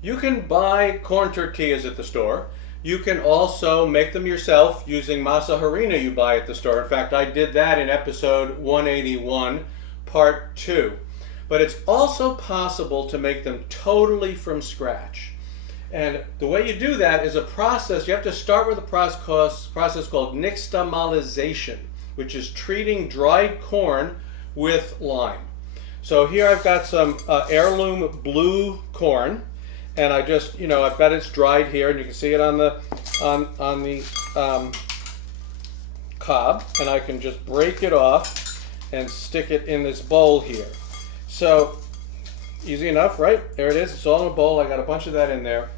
You can buy corn tortillas at the store. You can also make them yourself using masa harina you buy at the store. In fact, I did that in episode 181, part 2. But it's also possible to make them totally from scratch. And the way you do that is a process. You have to start with a process called nixtamalization, which is treating dried corn with lime. So here I've got some heirloom blue corn, and I just, I've got it dried here, and you can see it on the cob, and I can just break it off and stick it in this bowl here. So easy enough, right? There it is. It's all in a bowl. I got a bunch of that in there.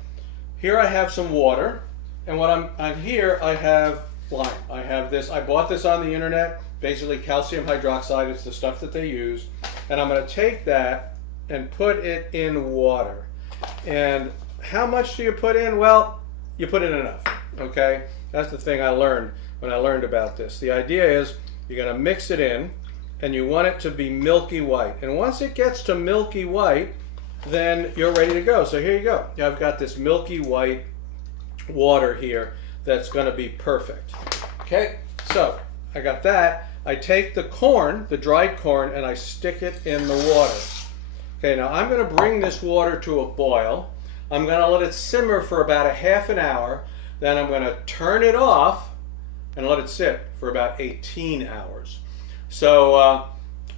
Here I have some water, and what on here I have lime. I have this. I bought this on the internet. Basically, calcium hydroxide. It's the stuff that they use, and I'm going to take that and put it in water. And how much do you put in? Well, you put in enough. Okay, that's the thing I learned when I learned about this. The idea is you're going to mix it in, and you want it to be milky white. And once it gets to milky white, then you're ready to go. So here you go. I've got this milky white water here that's going to be perfect. Okay, so I got that. I take the corn, the dried corn, and I stick it in the water. Okay, now I'm going to bring this water to a boil. I'm going to let it simmer for about a half an hour. Then I'm going to turn it off and let it sit for about 18 hours. So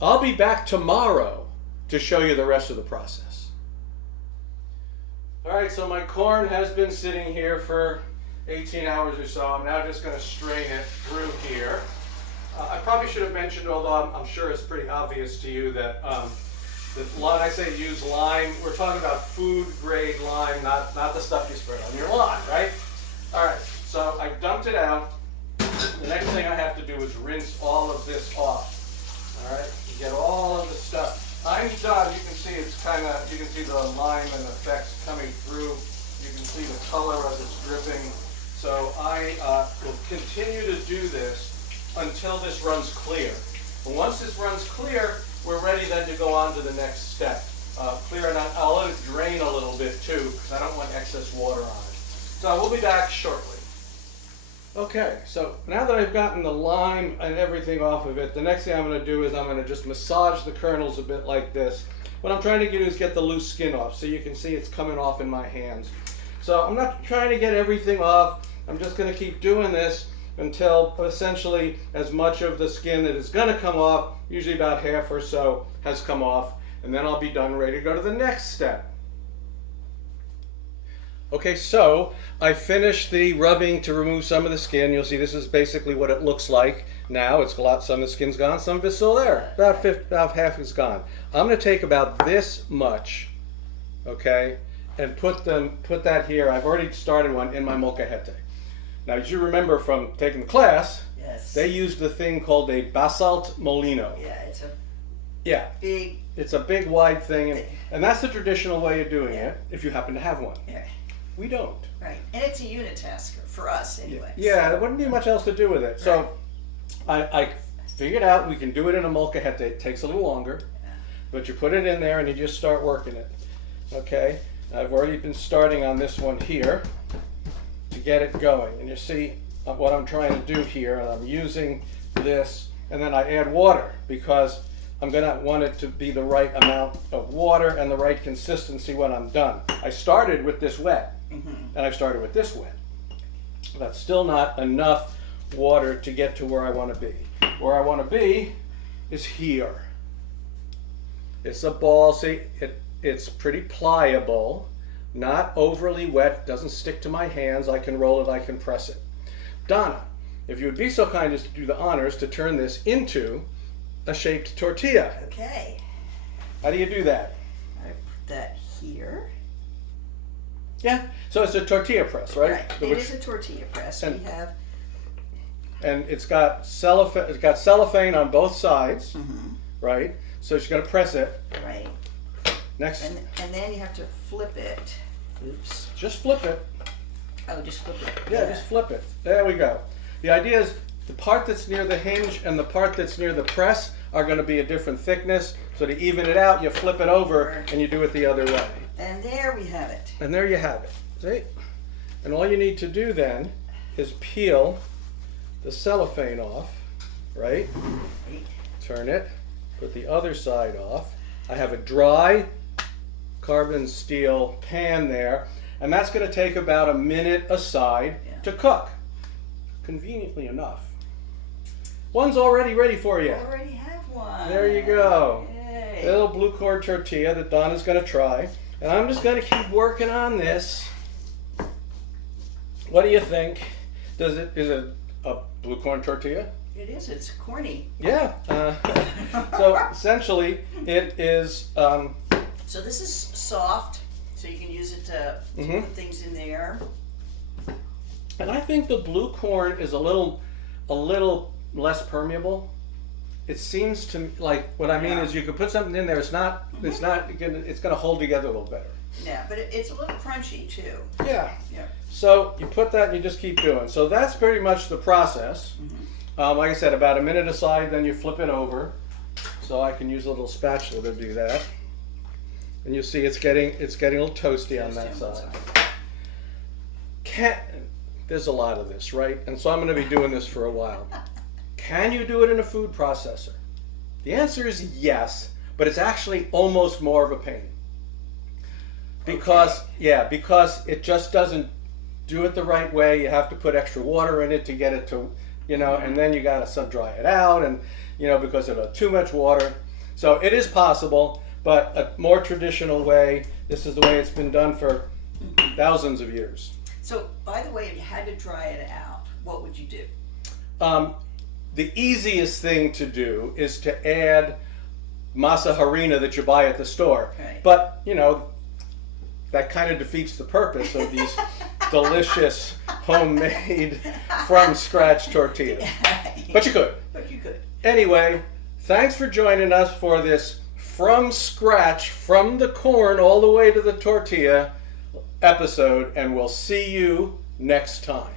I'll be back tomorrow to show you the rest of the process. All right, so my corn has been sitting here for 18 hours or so. I'm now just going to strain it through here. I probably should have mentioned, although I'm sure it's pretty obvious to you, that when I say use lime, we're talking about food grade lime, not the stuff you spread on your lawn, right? All right, so I dumped it out. The next thing I have to do is rinse all of this off. All right, you get all of the stuff. I'm done. You can see you can see the lime and effects coming through. You can see the color as it's dripping. So I will continue to do this until this runs clear. And once this runs clear, we're ready then to go on to the next step. Clear, and I'll let it drain a little bit too, because I don't want excess water on it. So we'll be back shortly. Okay, so now that I've gotten the lime and everything off of it, the next thing I'm going to do is I'm going to just massage the kernels a bit like this. What I'm trying to do is get the loose skin off, so you can see it's coming off in my hands. So I'm not trying to get everything off. I'm just going to keep doing this until essentially as much of the skin that is going to come off, usually about half or so, has come off, and then I'll be done, ready to go to the next step. Okay, so I finished the rubbing to remove some of the skin. You'll see this is basically what it looks like now. It's a lot, some of the skin's gone, some of it's still there. About half is gone. I'm going to take about this much, okay, and put that here. I've already started one in my molcajete. Now, as you remember from taking the class, yes, they used the thing called a basalt molino. Yeah, it's a big wide thing, and that's the traditional way of doing it, if you happen to have one. Yeah. We don't. Right, and it's a unitasker for us anyway. Yeah, so. there wouldn't be much else to do with it. So I figured out we can do it in a molcajete. It takes a little longer, but you put it in there and you just start working it. Okay, I've already been starting on this one here to get it going. And you see what I'm trying to do here. And I'm using this, and then I add water because I'm going to want it to be the right amount of water and the right consistency when I'm done. I started with this wet, and I've started with this wet. That's still not enough water to get to where I want to be. Where I want to be is here. It's a ball. See, it's pretty pliable, not overly wet, doesn't stick to my hands. I can roll it, I can press it. Donna, if you would be so kind as to do the honors to turn this into a shaped tortilla. Okay. How do you do that? I put that here. Yeah, so it's a tortilla press, right? Right, it is a tortilla press. We have... And it's got cellophane on both sides, right? So you're going to press it. Right. Next. And then you have to flip it. Oops. Just flip it. Oh, just flip it. Yeah, just flip it. There we go. The idea is the part that's near the hinge and the part that's near the press are going to be a different thickness. So to even it out, you flip it over and you do it the other way. And there we have it. And there you have it. See? And all you need to do then is peel the cellophane off, right? Turn it, put the other side off. I have a dry carbon steel pan there, and that's going to take about a minute aside to cook. Conveniently enough. One's already ready for you. Already have one. There you go. Yay. A little blue corn tortilla that Donna's going to try. And I'm just going to keep working on this. What do you think? Is it a blue corn tortilla? It is. It's corny. Yeah. So essentially, it is. So this is soft, so you can use it to put things in there. And I think the blue corn is a little less permeable. It seems to like what I mean is you could put something in there. It's gonna hold together a little better. Yeah, but it's a little crunchy too. Yeah. Yeah. So you put that and you just keep doing. So that's pretty much the process. Like I said, about a minute aside, then you flip it over. So I can use a little spatula to do that. And you see it's getting a little toasty on that side. There's a lot of this, right? And so I'm going to be doing this for a while. Can you do it in a food processor? The answer is yes, but it's actually almost more of a pain. Because it just doesn't do it the right way. You have to put extra water in it to get it to, and then you got to sun dry it out, and because of too much water. So it is possible, but a more traditional way. This is the way it's been done for thousands of years. So, by the way, if you had to dry it out, what would you do? The easiest thing to do is to add masa harina that you buy at the store. Right. But, that kind of defeats the purpose of these delicious, homemade, from scratch tortillas. But you could. Anyway, thanks for joining us for this from scratch, from the corn all the way to the tortilla episode, and we'll see you next time.